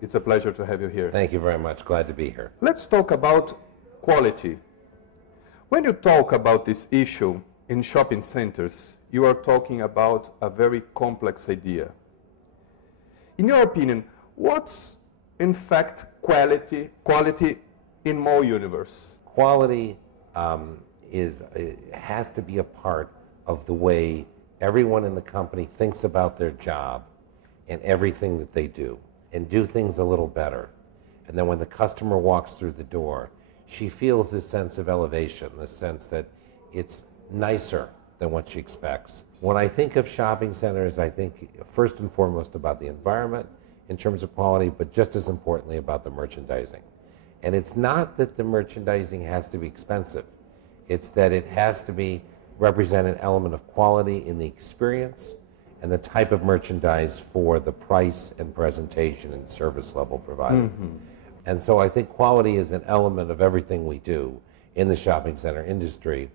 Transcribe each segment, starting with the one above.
It's a pleasure to have you here. Thank you very much. Glad to be here. Let's talk about quality. When you talk about this issue in shopping centers, you are talking about a very complex idea. In your opinion, what's in fact quality in mall universe? Quality has to be a part of the way everyone in the company thinks about their job and everything that they do, and do things a little better. And then when the customer walks through the door, she feels this sense of elevation, this sense that it's nicer than what she expects. When I think of shopping centers, I think first and foremost about the environment in terms of quality, but just as importantly about the merchandising. And it's not that the merchandising has to be expensive. It's that it has to represent an element of quality in the experience and the type of merchandise for the price and presentation and service level provided. And so I think quality is an element of everything we do in the shopping center industry,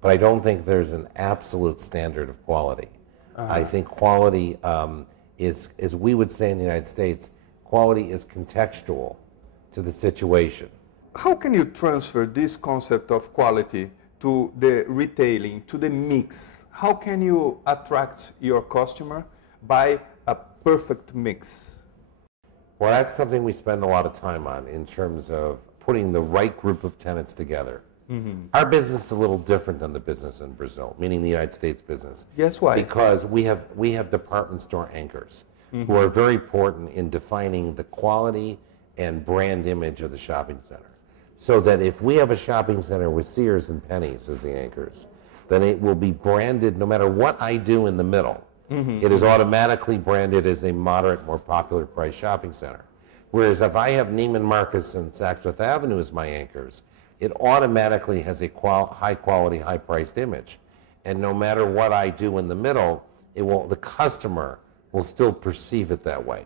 but I don't think there's an absolute standard of quality. I think quality is, as we would say in the United States, quality is contextual to the situation. How can you transfer this concept of quality to the retailing, to the mix? How can you attract your customer by a perfect mix? Well, that's something we spend a lot of time on in terms of putting the right group of tenants together. Our business is a little different than the business in Brazil, meaning the United States business. Yes, why? Because we have department store anchors who are very important in defining the quality and brand image of the shopping center. So that if we have a shopping center with Sears and Penny's as the anchors, then it will be branded no matter what I do in the middle. It is automatically branded as a moderate, more popular price shopping center. Whereas if I have Neiman Marcus and Saks Fifth Avenue as my anchors, it automatically has a high quality, high priced image. And no matter what I do in the middle, the customer will still perceive it that way.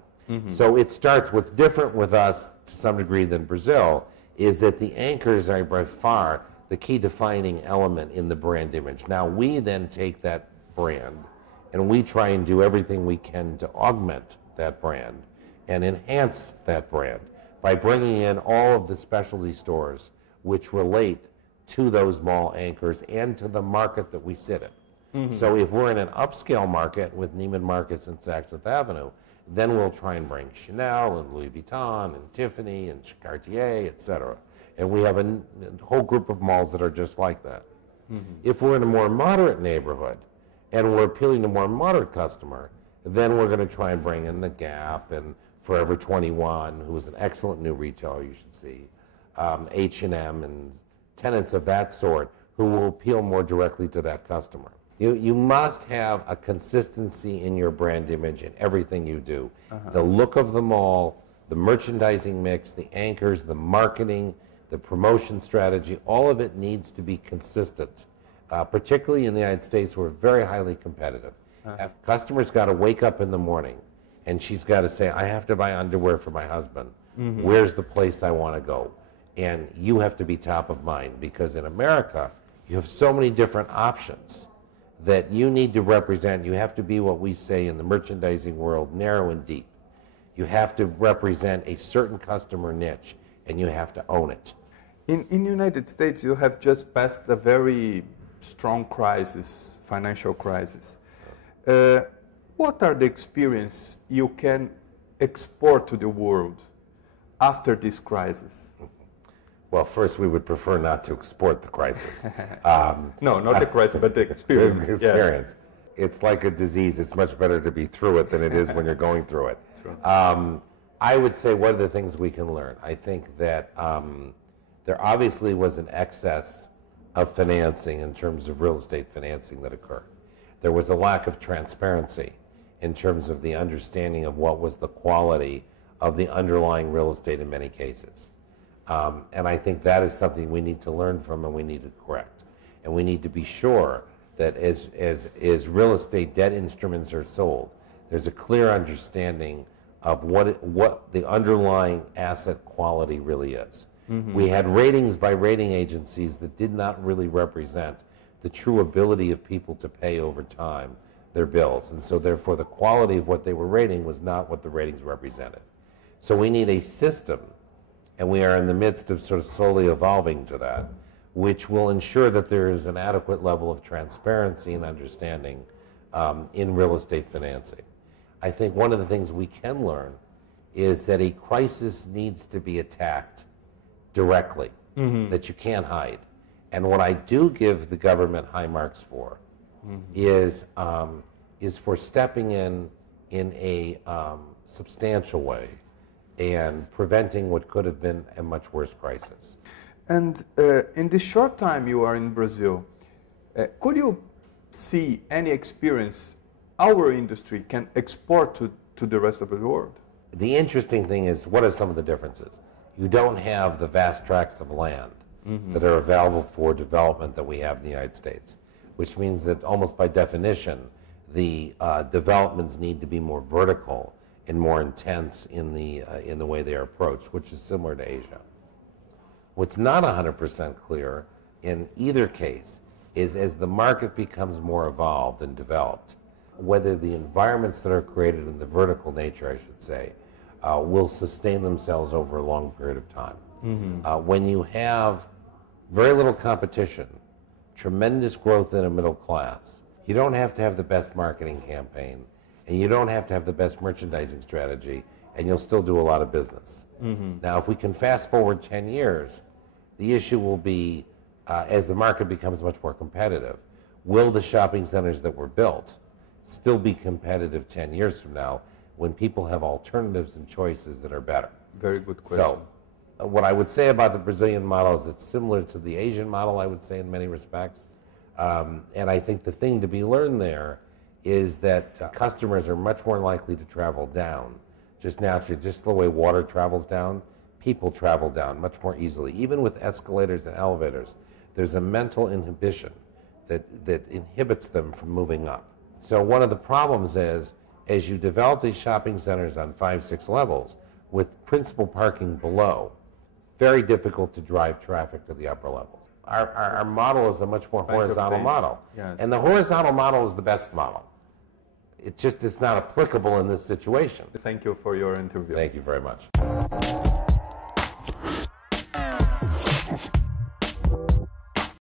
So it starts, what's different with us to some degree than Brazil is that the anchors are by far the key defining element in the brand image. Now we then take that brand and we try and do everything we can to augment that brand and enhance that brand by bringing in all of the specialty stores which relate to those mall anchors and to the market that we sit in. So if we're in an upscale market with Neiman Marcus and Saks Fifth Avenue, then we'll try and bring Chanel and Louis Vuitton and Tiffany and Cartier, etc. And we have a whole group of malls that are just like that. If we're in a more moderate neighborhood and we're appealing to a more moderate customer, then we're going to try and bring in the Gap and Forever 21, who is an excellent new retailer you should see, H&M and tenants of that sort who will appeal more directly to that customer. You must have a consistency in your brand image in everything you do. The look of the mall, the merchandising mix, the anchors, the marketing, the promotion strategy, all of it needs to be consistent. Particularly in the United States, we're very highly competitive. Customers got to wake up in the morning and she's got to say, I have to buy underwear for my husband. Where's the place I want to go? And you have to be top of mind, because in America, you have so many different options that you need to represent. You have to be what we say in the merchandising world, narrow and deep. You have to represent a certain customer niche, and you have to own it. In the United States, you have just passed a very strong crisis, financial crisis. What are the experiences you can export to the world after this crisis? Well, first, we would prefer not to export the crisis. No, not the crisis, but the experience. The experience. Yes. It's like a disease. It's much better to be through it than it is when you're going through it. I would say, what are the things we can learn? I think that there obviously was an excess of financing in terms of real estate financing that occurred. There was a lack of transparency in terms of the understanding of what was the quality of the underlying real estate in many cases. And I think that is something we need to learn from and we need to correct. And we need to be sure that as real estate debt instruments are sold, there's a clear understanding of what the underlying asset quality really is. We had ratings by rating agencies that did not really represent the true ability of people to pay over time their bills. And so therefore the quality of what they were rating was not what the ratings represented. So we need a system, and we are in the midst of sort of slowly evolving to that, which will ensure that there is an adequate level of transparency and understanding in real estate financing. I think one of the things we can learn is that a crisis needs to be attacked directly, that you can't hide. And what I do give the government high marks for is for stepping in a substantial way and preventing what could have been a much worse crisis. And in this short time you are in Brazil, could you see any experience our industry can export to the rest of the world? The interesting thing is, what are some of the differences? You don't have the vast tracts of land that are available for development that we have in the United States, which means that almost by definition, the developments need to be more vertical and more intense in the way they are approached, which is similar to Asia. What's not 100% clear in either case is, as the market becomes more evolved and developed, whether the environments that are created in the vertical nature, I should say, will sustain themselves over a long period of time. When you have very little competition, tremendous growth in a middle class, you don't have to have the best marketing campaign, and you don't have to have the best merchandising strategy, and you'll still do a lot of business. Now, if we can fast forward 10 years, the issue will be, as the market becomes much more competitive, will the shopping centers that were built still be competitive 10 years from now when people have alternatives and choices that are better? Very good question. So, what I would say about the Brazilian model is it's similar to the Asian model, I would say, in many respects. And I think the thing to be learned there is that customers are much more likely to travel down, just naturally, just the way water travels down, people travel down much more easily. Even with escalators and elevators, there's a mental inhibition that inhibits them from moving up. So one of the problems is, as you develop these shopping centers on 5, 6 levels, with principal parking below, very difficult to drive traffic to the upper levels. Our model is a much more horizontal model. Yes. And the horizontal model is the best model. It just is not applicable in this situation. Thank you for your interview. Thank you very much.